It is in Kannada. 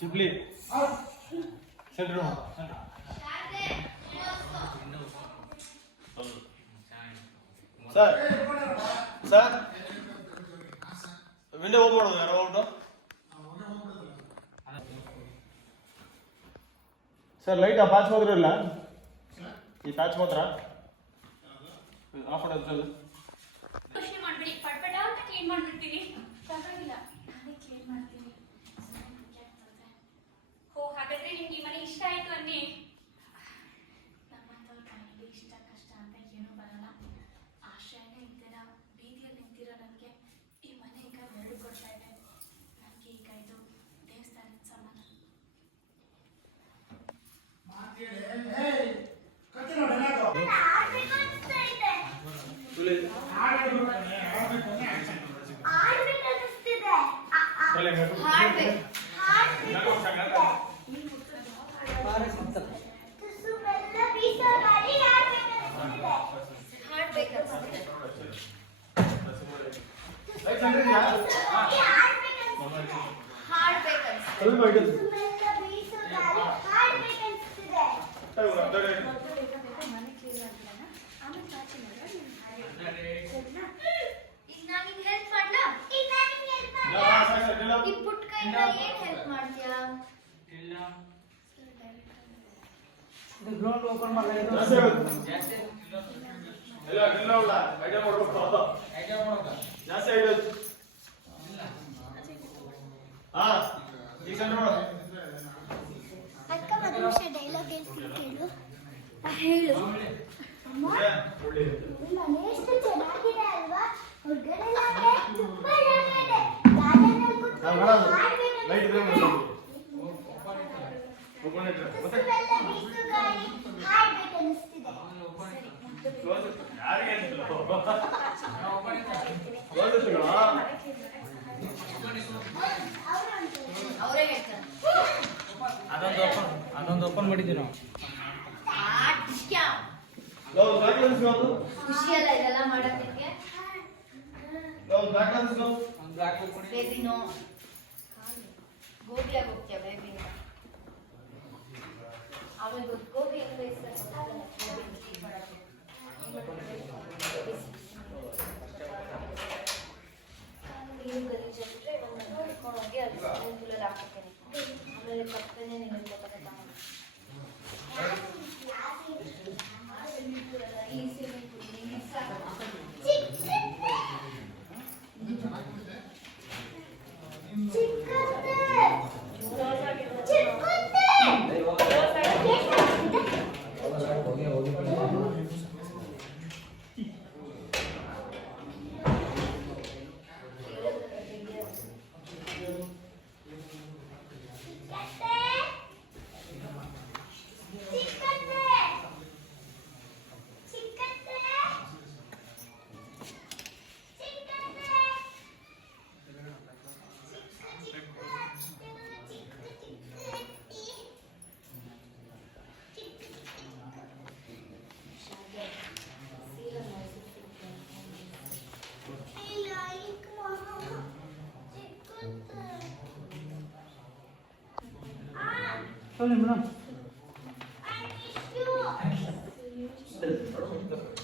ಚಿಪ್ಲಿ centre sir sir window open ಮಾಡೋದು ಯಾರೋ ಔಟು ಸರ್ ಲೈಟ್ ಪ್ಯಾಚ್ ಹೋದ್ರಲ್ಲ ಈ ಪ್ಯಾಚ್ ಮಾತ್ರ ಆಫ್ ಮಾಡೋದು ಸರ್ ಖುಷಿ ಮಾಡ್ಬಿಡಿ ಪಟ್ಪಟ ಅಂತ ಕ್ಲೀನ್ ಮಾಡ್ಬಿಡ್ತೀವಿ ಪರವಾಗಿಲ್ಲ ನಾನೇ ಕ್ಲೀನ್ ಮಾಡ್ತೀನಿ ಓ ಹಾಗಾದ್ರೆ ನಿಮ್ಗೆ ಈ ಮನೆ ಇಷ್ಟ ಆಯ್ತು ಅನ್ನಿ ನಮ್ಮಂಥವ್ರ ಮನೆಗೆ ಇಷ್ಟ ಕಷ್ಟ ಅಂತ ಏನೂ ಬರಲ್ಲ ಆಶ್ರಯನೇ ಇದ್ದೀರಾ ಬೀದಿಯಲ್ಲಿ ನಿಂತಿರೋ ನನಗೆ ಈ ಮನೆ ಈಗ ಬೆರಳು ಕೊಡ್ತಾ ಇದೆ ನನಗೆ ಈಗ ಇದು ದೇವಸ್ಥಾನದ ಸಮಾನ ಈ ಪುಟ್ಟ ಕೈಯಿಂದ ಏನ್ ಹೆಲ್ಪ್ ಮಾಡ್ತೀಯಾ ಗ್ರೌಂಡ್ ಓಪನ್ ಮಾಡಲ್ಲ ಜಾಸ್ತಿ ಐದು ಹಾ ಈಗ ಸೆಂಟ್ರ್ ಮಾಡು ಅಕ್ಕ ಒಂದು ನಿಮಿಷ ಡೈಲಾಗ್ ಹೇಳ್ತೀನಿ ಕೇಳು ಹೇಳು ಅಮ್ಮ ಮನೆ ಎಷ್ಟು ಚೆನ್ನಾಗಿದೆ ಅಲ್ವಾ ಹೊರಗಡೆ ತುಂಬಾ ಜಾಗ ಇದೆ ಗಾರ್ಡನ್ ಕೂತ್ಕೊಂಡು ಲೈಟ್ ಇದೆ ಓಪನ್ ಇಟ್ರೆ ಮತ್ತೆ ಬೀಸು ಗಾಳಿ ಹಾಡ್ಬೇಕು ಅನಿಸ್ತಿದೆ ಯಾರಿಗೆ ಅನಿಸ್ತಿಲ್ಲ ಅವರೇ ಹೇಳ್ತಾರೆ ಅದೊಂದು ಓಪನ್ ಮಾಡಿದ್ವಿ ನಾವು ಖುಷಿ ಅಲ್ಲ ಇದೆಲ್ಲ ಮಾಡೋದಕ್ಕೆ ಬೇಬಿನೋ ಗೋಬಿಯಾಗ ಹೋಗ್ತೀಯ ಬೇಬಿನ ಆಮೇಲೆ ಗೋಬಿ ಹೆಂಗ್ ಬೇಯಿಸ್ತಾರೆ ನೀರು ಗಲೀಜಾಗಿದ್ರೆ ಒಂದು ನೋಡ್ಕೊಂಡು ಹೋಗಿ ಅಲ್ಲಿ ಸ್ವಿಮ್ಮಿಂಗ್ ಪೂಲಲ್ಲಿ ಹಾಕ್ತೀನಿ ಆಮೇಲೆ ಪಕ್ಕನೆ ನಿಮಗೆ ಈ ಸ್ವಿಮ್ಮಿಂಗ್ ಪೂಲ್ ನಿಮಗೆ ಮೇಡಮ್ I miss you.